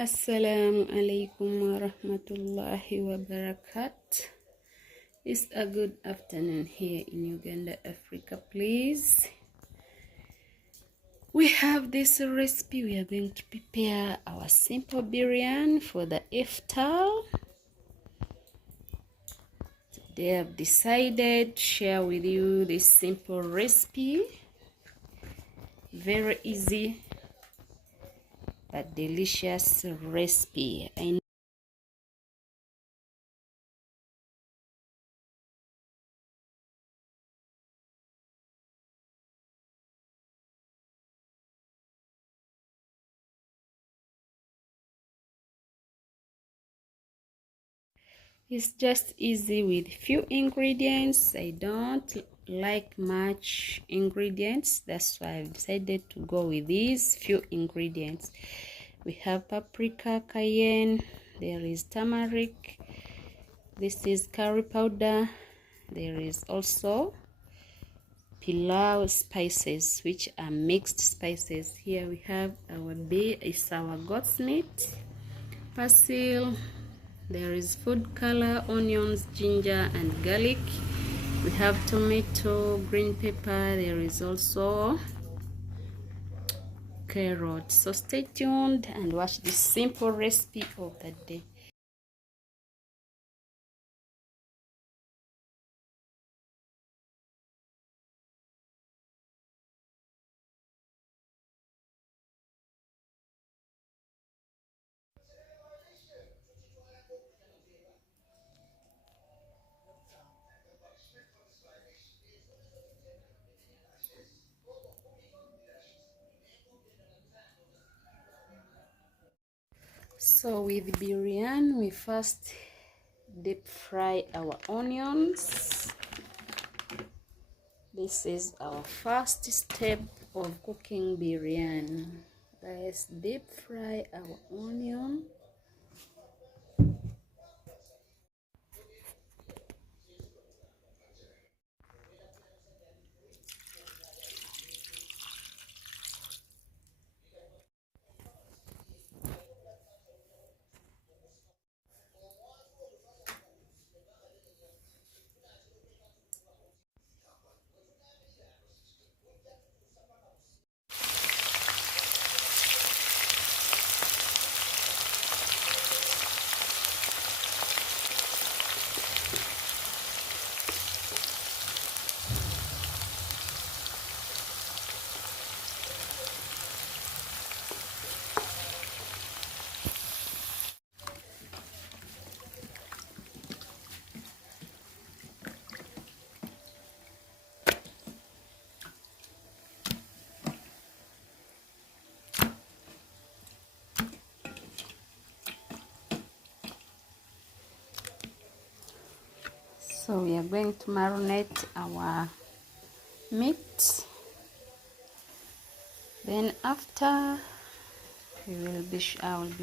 Assalamu alaikum wa rahmatullahi wa barakatuh. It's a good afternoon here in Uganda, Africa, please. We have this recipe. We are going to prepare our simple biryani for the iftar. Today I've decided to share with you this simple recipe. Very easy but delicious recipe. It's just easy with few ingredients. I don't like much ingredients, that's why I've decided to go with these few ingredients. We have paprika, cayenne, there is turmeric, this is curry powder, there is also pilau spices, which are mixed spices. Here we have our goat's meat, basil, there is food color, onions, ginger and garlic. We have tomato, green pepper, there is also carrot. So stay tuned and watch this simple recipe of the day. So with biryani, we first deep fry our onions. This is our first step of cooking biryani. Let's deep fry our onion. So we are going to marinate our meat. Then after, I will be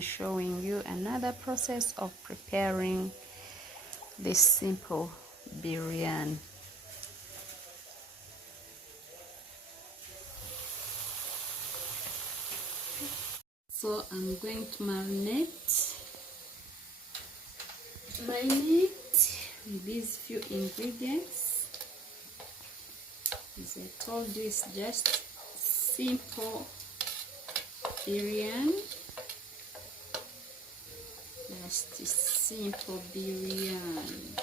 showing you another process of preparing this simple biryani. So I'm going to marinate my meat with these few ingredients. As I told you, it's just simple biryani. Just a simple biryani.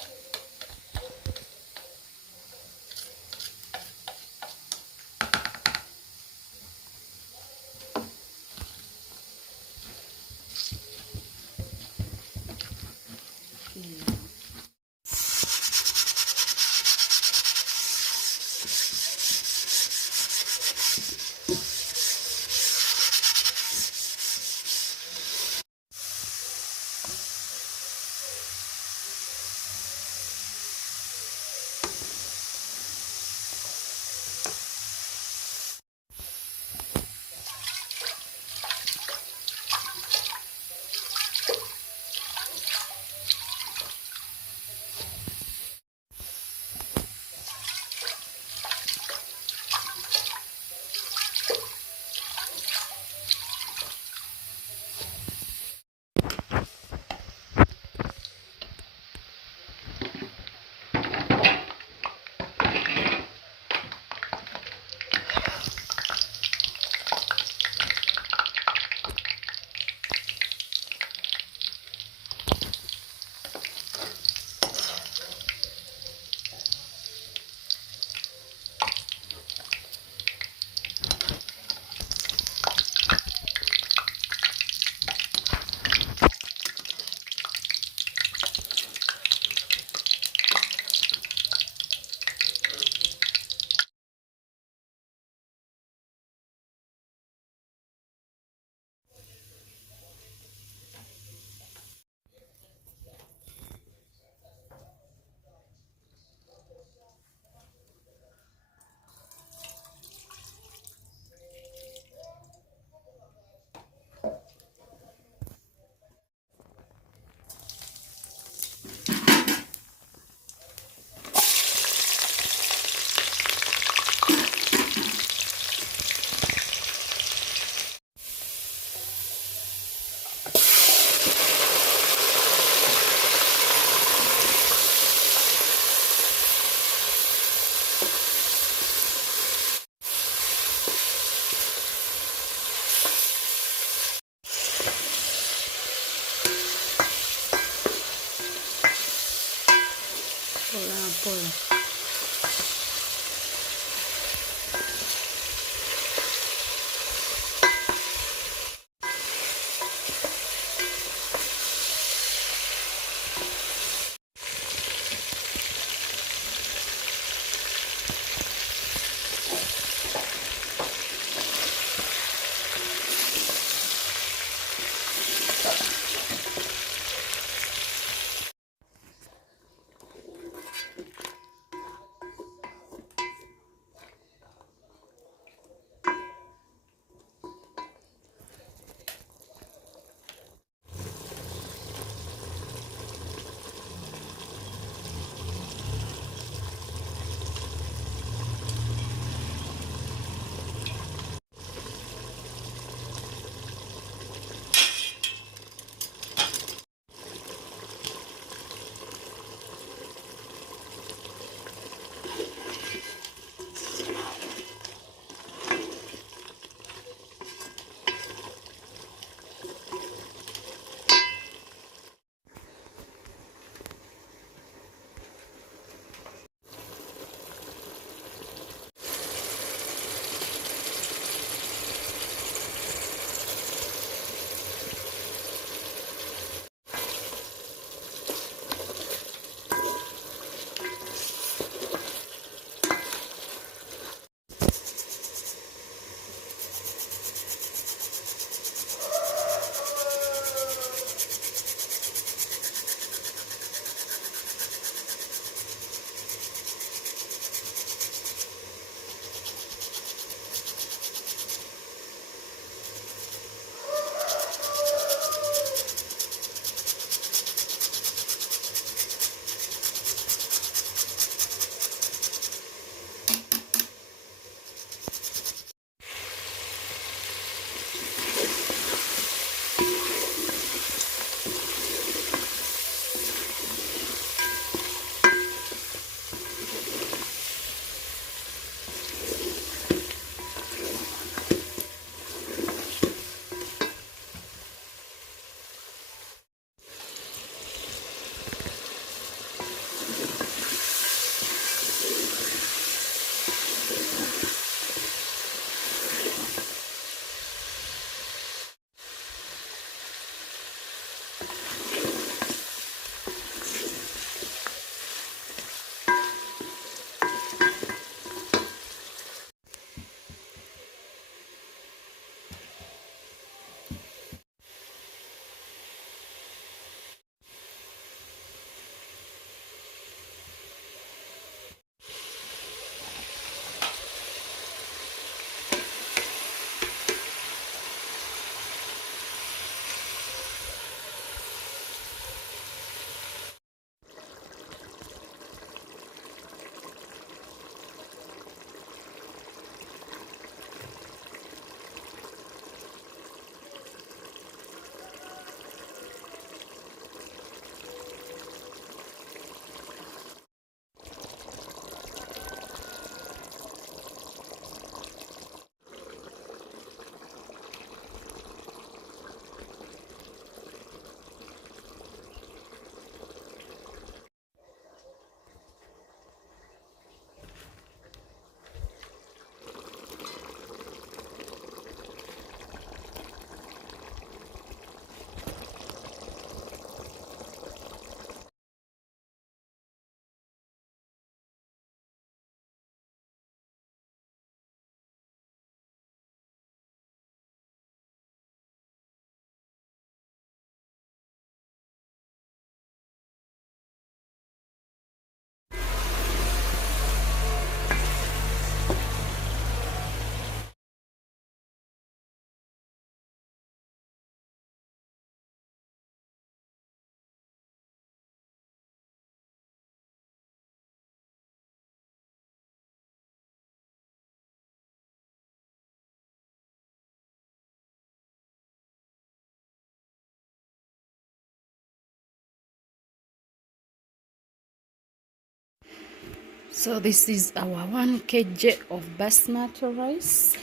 So this is our 1 kg of basmati rice.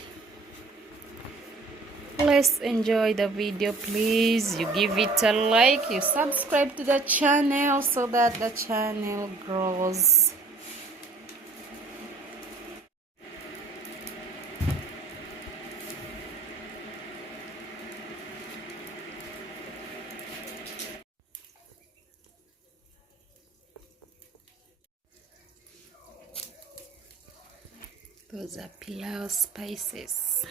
Let's enjoy the video, please. You give it a like, you subscribe to the channel so that the channel grows. Those are pilau spices.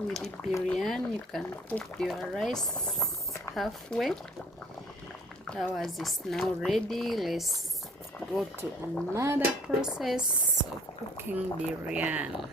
With the biryani, you can cook your rice halfway. Ours is now ready. Let's go to another process of cooking biryani.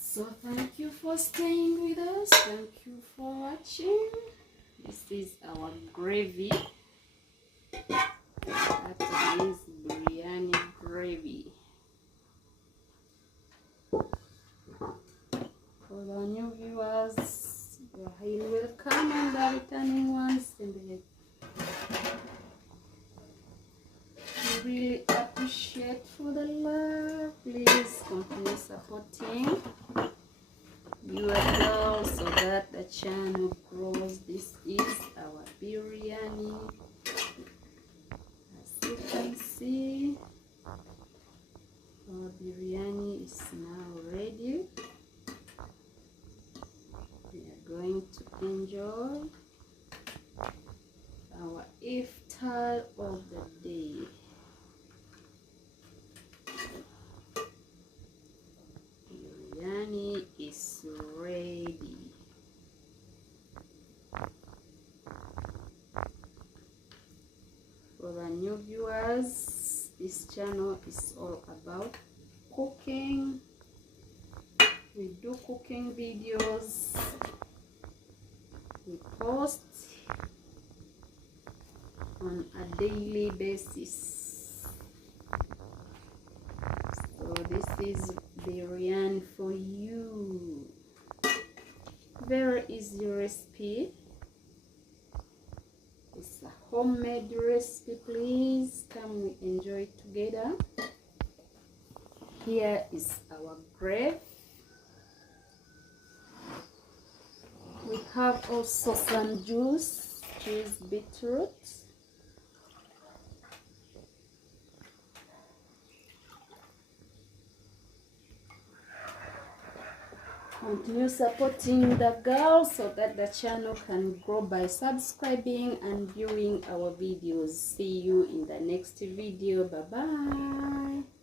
So thank you for staying with us. Thank you for watching. This is our gravy. That is biryani gravy. For the new viewers, you're highly welcome, and the returning ones, and we really appreciate for the love. Please continue supporting your girl so that the channel grows. This is our biryani. As you can see, our biryani is now ready. We are going to enjoy our iftar of the day. Biryani is ready. For the new viewers, this channel is all about cooking We do cooking videos. We post on a daily basis. So this is biryani for you. Very easy recipe. It's a homemade recipe. Please come, we enjoy it together. Here is our gravy. We have also some juice, beetroot. Continue supporting the girl so that the channel can grow by subscribing and viewing our videos. See you in the next video. Bye bye.